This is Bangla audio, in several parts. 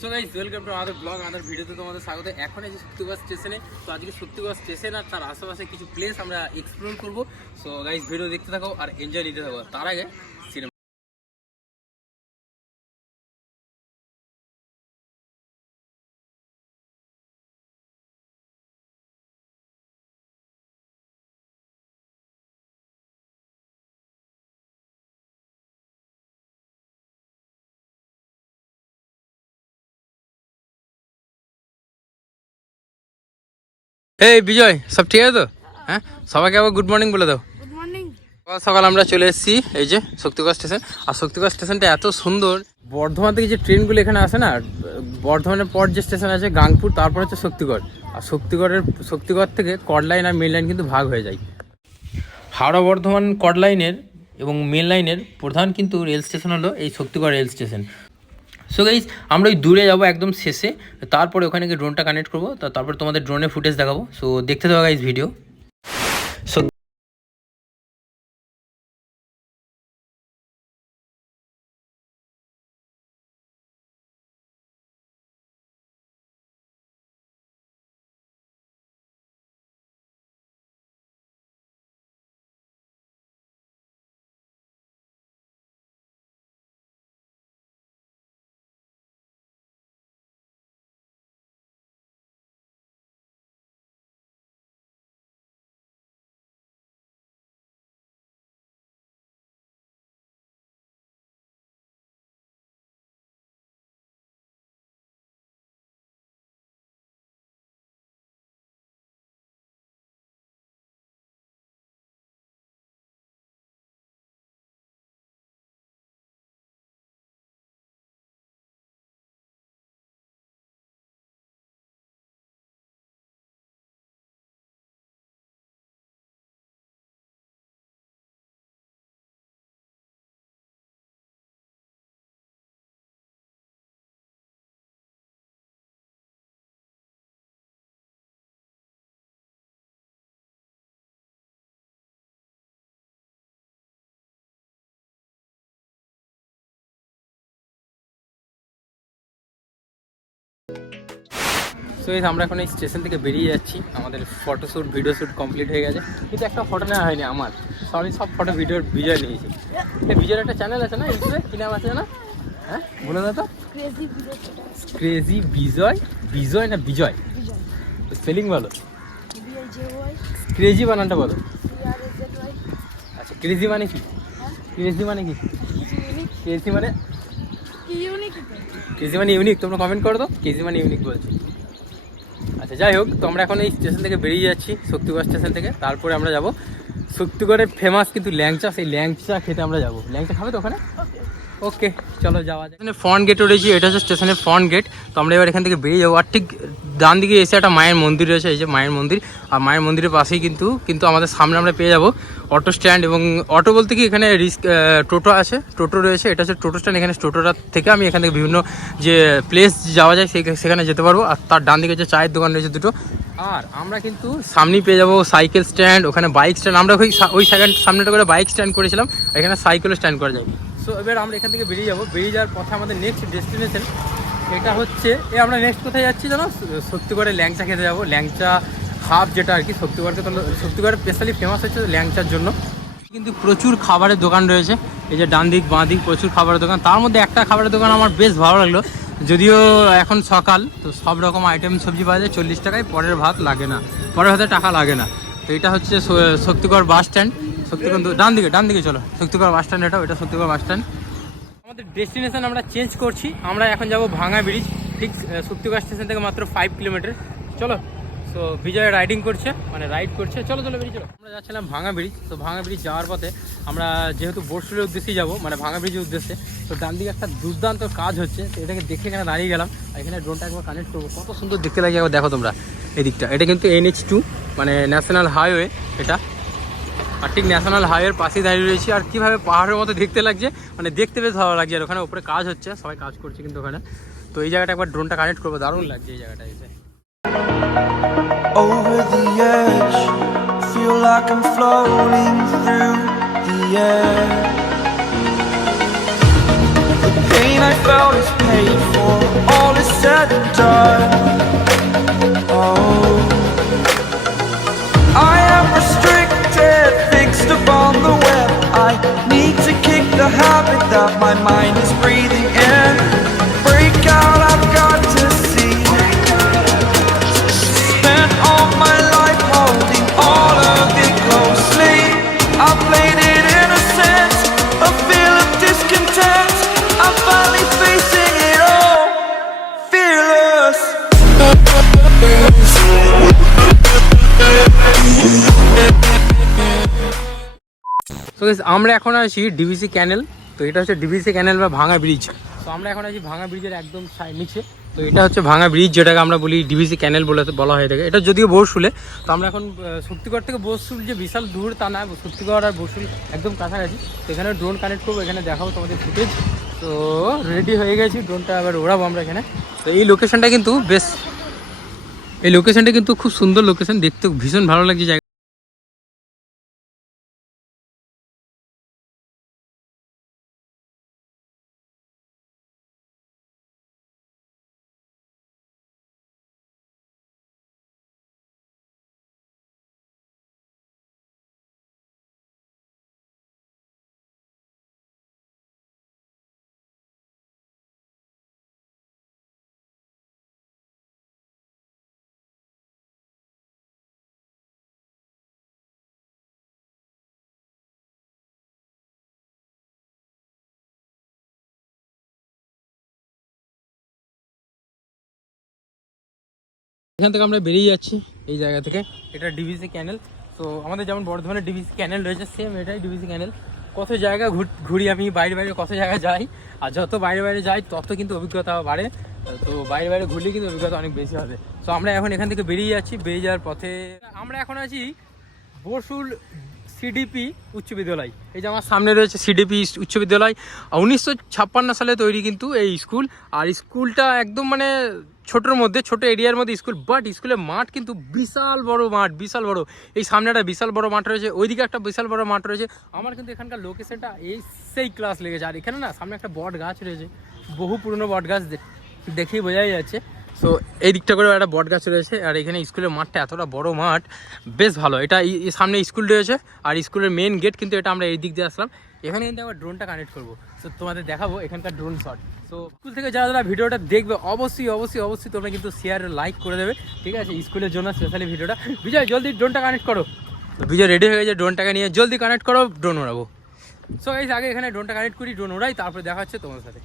সো গাইস ওয়েলকাম টু আমাদের ব্লগ আমাদের ভিডিওতে তোমাদের স্বাগত। এখন এসে শক্তিগড় স্টেশনে, তো আজকে শক্তিগড় স্টেশন আর তার আশেপাশে কিছু প্লেস আমরা এক্সপ্লোর করব। সো গাইস ভিডিও দেখতে থাকো আর এনজয় নিতে থাকো। তার আগে এই বিজয় সব ঠিক আছে তো? হ্যাঁ? সবাইকে আবার গুড মর্নিং বলে দাও। সকাল সকাল আমরা চলে এসেছি এই যে শক্তিগড় স্টেশন আর শক্তিগড় স্টেশনটা এত সুন্দর। বর্ধমান থেকে যে ট্রেনগুলো এখানে আসে না বর্ধমানের পর যে স্টেশন আছে গাংপুর তারপর হচ্ছে শক্তিগড়। আর শক্তিগড়ের শক্তিগড় থেকে কড লাইন আর মেন লাইন কিন্তু ভাগ হয়ে যায়। হাওড়া বর্ধমান কড লাইনের এবং মেন লাইনের প্রধান কিন্তু রেল স্টেশন হলো এই Shaktigarh rail station so guys আমরা ওই দূরে যাব একদম শেষে। তারপরে ওখানে গিয়ে ড্রোনটা কানেক্ট করব। তারপরে তোমাদের ড্রোনের ফুটেজ দেখাবো। সো দেখতে দেবো গাইজ ভিডিও এই আমরা এখন এই স্টেশন থেকে বেরিয়ে যাচ্ছি। আমাদের ফটোশ্যুট ভিডিও শ্যুট কমপ্লিট হয়ে গেছে। কিন্তু একটা ফটো নেওয়া হয়নি আমার। আমি সব ফটো ভিডিও বিজয় নিয়েছি। বিজয়ের একটা চ্যানেল আছে না ইউটিউবে? কি নাম আছে না হ্যাঁ? বলে দাও তো। ক্রেজি বিজয় বিজয় না বিজয়? স্পেলিং বলো। ক্রেজি বানানটা বলো। আচ্ছা ক্রেজি মানে কি? হ্যাঁ। ক্রেজি মানে কি? ক্রেজি মানে? কেজি মানে ইউনিক তোমরা কমেন্ট করো তো। কেজি মানে ইউনিক বলছি। আচ্ছা যাই হোক, তো আমরা এখন এই স্টেশন থেকে বেরিয়ে যাচ্ছি শক্তিগড় স্টেশন থেকে। তারপরে আমরা যাব শক্তিগড়ের ফেমাস কিন্তু ল্যাংচা। সেই ল্যাংচা খেতে আমরা যাব। ল্যাংচা খাবে তো ওখানে? ওকে চলো যাওয়া যায় ফ্রন্ট গেট রয়েছে এটা হচ্ছে স্টেশনের ফ্রন্ট গেট তো আমরা এবার এখান থেকে বেরিয়ে যাব। আর ঠিক ডান দিকে এসে একটা মায়ের মন্দির রয়েছে, এই যে মায়ের মন্দির। আর মায়ের মন্দিরের পাশেই কিন্তু কিন্তু আমাদের সামনে আমরা পেয়ে যাব অটো স্ট্যান্ড এবং অটো বলতে কি এখানে রিস্ক টোটো আছে, টোটো রয়েছে, এটা হচ্ছে টোটো স্ট্যান্ড এখানে টোটোটা থেকে আমি এখান থেকে বিভিন্ন যে প্লেস যাওয়া যায় সেখানে যেতে পারব। আর তার ডান দিকে যে চায়ের দোকান রয়েছে দুটো। আর আমরা কিন্তু সামনেই পেয়ে যাব সাইকেল স্ট্যান্ড ওখানে বাইক স্ট্যান্ড আমরা ওই ওই সেকেন্ড সামনেটা করে বাইক স্ট্যান্ড করেছিলাম এখানে সাইকেলও স্ট্যান্ড করা যায়। সো এবার আমরা এখান থেকে বেরিয়ে যাব। বেরিয়ে যাওয়ার পথে আমাদের নেক্সট ডেস্টিনেশন এটা হচ্ছে, এ আমরা নেক্সট কোথায় যাচ্ছি জানো? সত্যিগড়ে ল্যাংচা খেতে যাব। ল্যাংচা হাব যেটা আর কি শক্তিগড়কে তো শক্তিগড় স্পেশালি ফেমাস হচ্ছে ল্যাংচার জন্য। কিন্তু প্রচুর খাবারের দোকান রয়েছে। এই যে ডান দিক, বাঁ দিক, প্রচুর খাবারের দোকান। তার মধ্যে একটা খাবারের দোকান আমার বেশ ভালো লাগল। যদিও এখন সকাল, তো সব রকম আইটেম সবজি পাওয়া যায়, চল্লিশ টাকায়, পরের ভাত লাগে না। পরের ভাতে টাকা লাগে না। তো এটা হচ্ছে শক্তিগড় বাস স্ট্যান্ড শক্তিগড় ডান দিকে ডান দিকে চলো। শক্তিগড় বাস স্ট্যান্ড এটা এটা শক্তিগড় বাস স্ট্যান্ড আমাদের ডেস্টিনেশন আমরা চেঞ্জ করছি। আমরা এখন যাব ভাঙা ব্রিজ, ঠিক শক্তিগড় স্টেশন থেকে মাত্র ফাইভ কিলোমিটার চলো সো বিজয় রাইডিং করছে মানে রাইড করছে। চলো চলো, বেরিয়ে চলো। আমরা যাচ্ছিলাম ভাঙা ব্রিজ, তো ভাঙা ব্রিজ যাওয়ার পথে আমরা যেহেতু বোটসুলের উদ্দেশ্যেই যাব মানে ভাঙা ব্রিজের উদ্দেশ্যে, তো ডান দিকে একটা দুর্দান্ত কাজ হচ্ছে, তো এটাকে দেখে এখানে দাঁড়িয়ে গেলাম, আর এখানে ড্রোনটা একবার কানেক্ট করব। কত সুন্দর দেখতে লাগে একবার, দেখো তোমরা, এদিকটা। এটা কিন্তু এনএইচ টু মানে ন্যাশনাল হাইওয়ে এটা। আর ঠিক ন্যাশনাল হাইওয়ের পাশেই দাঁড়িয়ে রয়েছি। আর কীভাবে পাহাড়ের মতো দেখতে লাগছে? মানে দেখতে বেশ ভালো লাগছে। আর ওখানে উপরে কাজ হচ্ছে, সবাই কাজ করছে কিন্তু ওখানে। তো এই জায়গাটা একবার ড্রোনটা কানেক্ট করব। দারুণ লাগছে এই জায়গাটা এসে। Over the edge. Feel like I'm floating through the air. The pain I felt is paid তো আমরা এখন আছি ডিবিসি ক্যানেল তো এটা হচ্ছে ডিবিসি ক্যানেল বা ভাঙা ব্রিজ তো আমরা এখন আছি ভাঙা ব্রিজের একদম নিচে। তো এটা হচ্ছে ভাঙা ব্রিজ যেটাকে আমরা বলি ডিবিসি ক্যানেল বলে বলা হয়ে থাকে এটা যদিও বসুলে তো আমরা এখন শক্তিগড় থেকে বসুল যে বিশাল দূর তা না শক্তিগড় আর বসুল একদম কাছাকাছি। তো এখানে ড্রোন কানেক্ট করব, এখানে দেখাবো তোমাদের ফুটেজ তো রেডি হয়ে গেছি ড্রোনটা আবার ওড়াবো আমরা এখানে। তো এই লোকেশনটা কিন্তু বেশ, এই লোকেশনটা কিন্তু খুব সুন্দর লোকেশন দেখতে ভীষণ ভালো লাগছে জায়গা এখান থেকে আমরা বেরিয়ে যাচ্ছি, এই জায়গা থেকে। এটা ডিভিসি ক্যানেল তো আমাদের যেমন বর্ধমানে ডিভিসি ক্যানেল রয়েছে সেম এটাই ডিভিসি ক্যানেল কত জায়গা ঘুর- ঘুরি আমি, বাইরে বাইরে কত জায়গায় যাই। আর যত বাইরে বাইরে যাই, তত কিন্তু অভিজ্ঞতা বাড়ে। তো, বাইরে বাইরে ঘুরলে কিন্তু অভিজ্ঞতা অনেক বেশি হবে। তো আমরা এখন এখান থেকে বেরিয়ে যাচ্ছি, বেরিয়ে যাওয়ার পথে আমরা এখন আছি বসুল সিডিপি উচ্চ বিদ্যালয়। এই যে আমার সামনে রয়েছে সিডিপি উচ্চ বিদ্যালয়। উনিশশো ছাপ্পান্ন সালে তৈরি কিন্তু এই স্কুল। আর স্কুলটা একদম মানে ছোটোর মধ্যে, ছোট এরিয়ার মধ্যে স্কুল বাট স্কুলের মাঠ কিন্তু বিশাল বড় মাঠ, বিশাল বড়। এই সামনে একটা বিশাল বড় মাঠ রয়েছে, ওইদিকে একটা বিশাল বড় মাঠ রয়েছে। আমার কিন্তু এখানকার লোকেশনটা এই সেই ক্লাস লেগেছে। আর এখানে না, সামনে একটা বট গাছ রয়েছে, বহু পুরনো বট গাছ দেখেই বোঝাই যাচ্ছে। সো এই দিকটা করে একটা বট গাছ রয়েছে, আর এখানে স্কুলের মাঠটা এতটা বড় মাঠ, বেশ ভালো। এটা সামনে স্কুল রয়েছে, আর স্কুলের মেন গেট কিন্তু এটা আমরা এই দিক দিয়ে আসলাম। এখানে কিন্তু আবার ড্রোনটা কানেক্ট করব। সো তোমাদের দেখাবো এখানকার ড্রোন শট সো স্কুল থেকে যারা যারা ভিডিওটা দেখবে, অবশ্যই অবশ্যই অবশ্যই তোমরা কিন্তু শেয়ার লাইক করে দেবে। ঠিক আছে? স্কুলের জন্য স্পেশালি ভিডিওটা। বিজয়, জলদি ড্রোনটা কানেক্ট করো। বিজয় রেডি হয়ে গেছে ড্রোনটাকে নিয়ে। জলদি কানেক্ট করো ড্রোন ওড়াবো সো এই আগে এখানে ড্রোনটা কানেক্ট করি ড্রোন ওড়াই তারপরে দেখা হচ্ছে তোমার সাথে।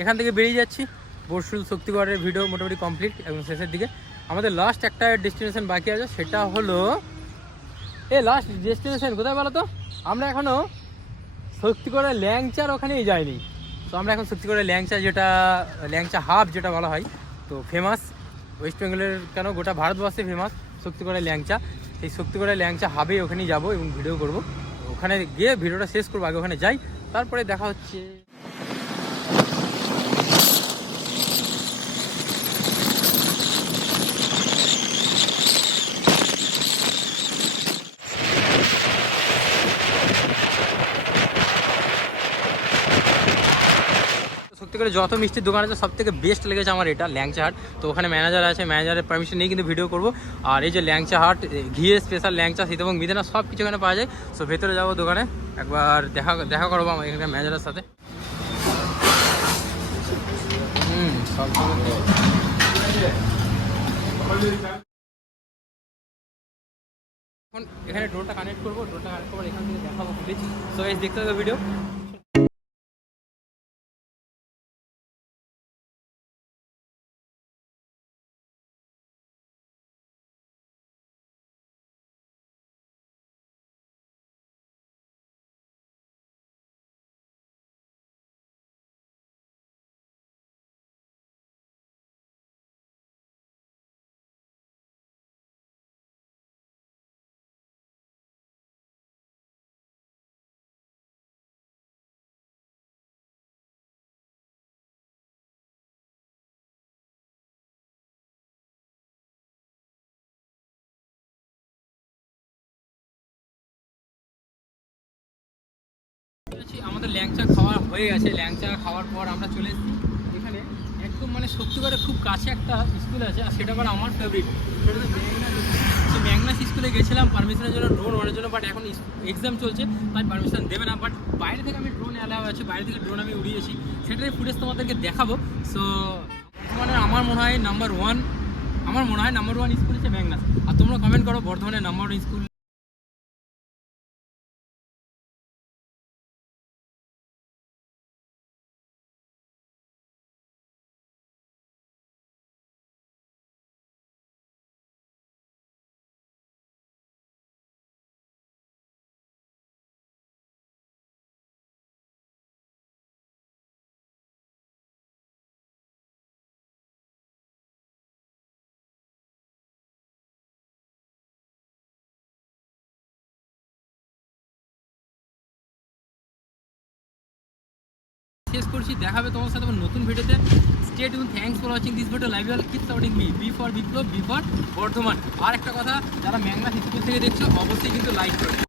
এখান থেকে বেরিয়ে যাচ্ছি। বর্ষুল শক্তিগড়ের ভিডিও মোটামুটি কমপ্লিট এবং শেষের দিকে। আমাদের লাস্ট একটা ডেস্টিনেশন বাকি আছে, সেটা হলো, এ লাস্ট ডেস্টিনেশন কোথায় বলো তো? আমরা এখনও শক্তিগড়ের ল্যাংচার ওখানেই যাইনি। তো আমরা এখন শক্তিগড়ের ল্যাংচা যেটা, ল্যাংচা হাব যেটা বলা হয়, তো ফেমাস ওয়েস্ট বেঙ্গলের কেন? গোটা ভারতবর্ষে ফেমাস শক্তিগড়ের ল্যাংচা। সেই শক্তিগড়ের ল্যাংচা হাবে ওখানেই যাব এবং ভিডিও করব। ওখানে গিয়ে ভিডিওটা শেষ করব, আগে ওখানে যাই। তারপরে দেখা হচ্ছে। করে যত মিষ্টির দোকান আছে সব থেকে বেস্ট লেগেছে আমার এটা, ল্যাংচা হাট। তো ওখানে ম্যানেজার আছে ম্যানেজারের পারমিশন নিয়ে কিন্তু ভিডিও করব। আর এই যে ল্যাংচা হাট ঘিয়ের স্পেশাল ল্যাংচা শীত এবং মিদেনা সব কিছু এখানে পাওয়া যায়। সো ভেতরে যাব দোকানে, একবার দেখা দেখা করব আমার এখানে ম্যানেজারের সাথে। এখন এখানে ড্রোনটা কানেক্ট করব ড্রোনটা কানেক্ট করব এখান থেকে দেখাবো সো গাইস দেখতে হবে ভিডিও আমাদের ল্যাংচা খাওয়া হয়ে গেছে। ল্যাংচা খাওয়ার পর আমরা চলে এসেছি। এখানে একদম মানে সত্যিকারে খুব কাছে একটা স্কুল আছে, আর সেটা আবার আমার ফেভারিট সেটা হচ্ছে ম্যাগনাস স্কুল। গেছিলাম পারমিশনের জন্য ড্রোন ওড়ার জন্য বাট এখন এক্সাম চলছে, তাই পারমিশন দেবে না। বাট বাইরে থেকে আমি ড্রোন অ্যালাউ আছে, বাইরে থেকে ড্রোন আমি উড়িয়েছি। সেটাই ফুটেজ তোমাদেরকে দেখাবো। সো বর্তমানে আমার মনে হয় নাম্বার ওয়ান আমার মনে হয় নাম্বার ওয়ান স্কুল হচ্ছে ম্যাগনাস আর তোমরা কমেন্ট করো, বর্ধমানের নাম্বার ওয়ান স্কুল শেষ করছি। দেখাবে তোমার সাথে আমার নতুন ভিডিওতে। স্টেট এবং thanks for watching this video live keep supporting me B for Biplab B for Bardhaman. আর একটা কথা, যারা ম্যাংলা স্কুল থেকে দেখছ, অবশ্যই কিন্তু লাইক করবে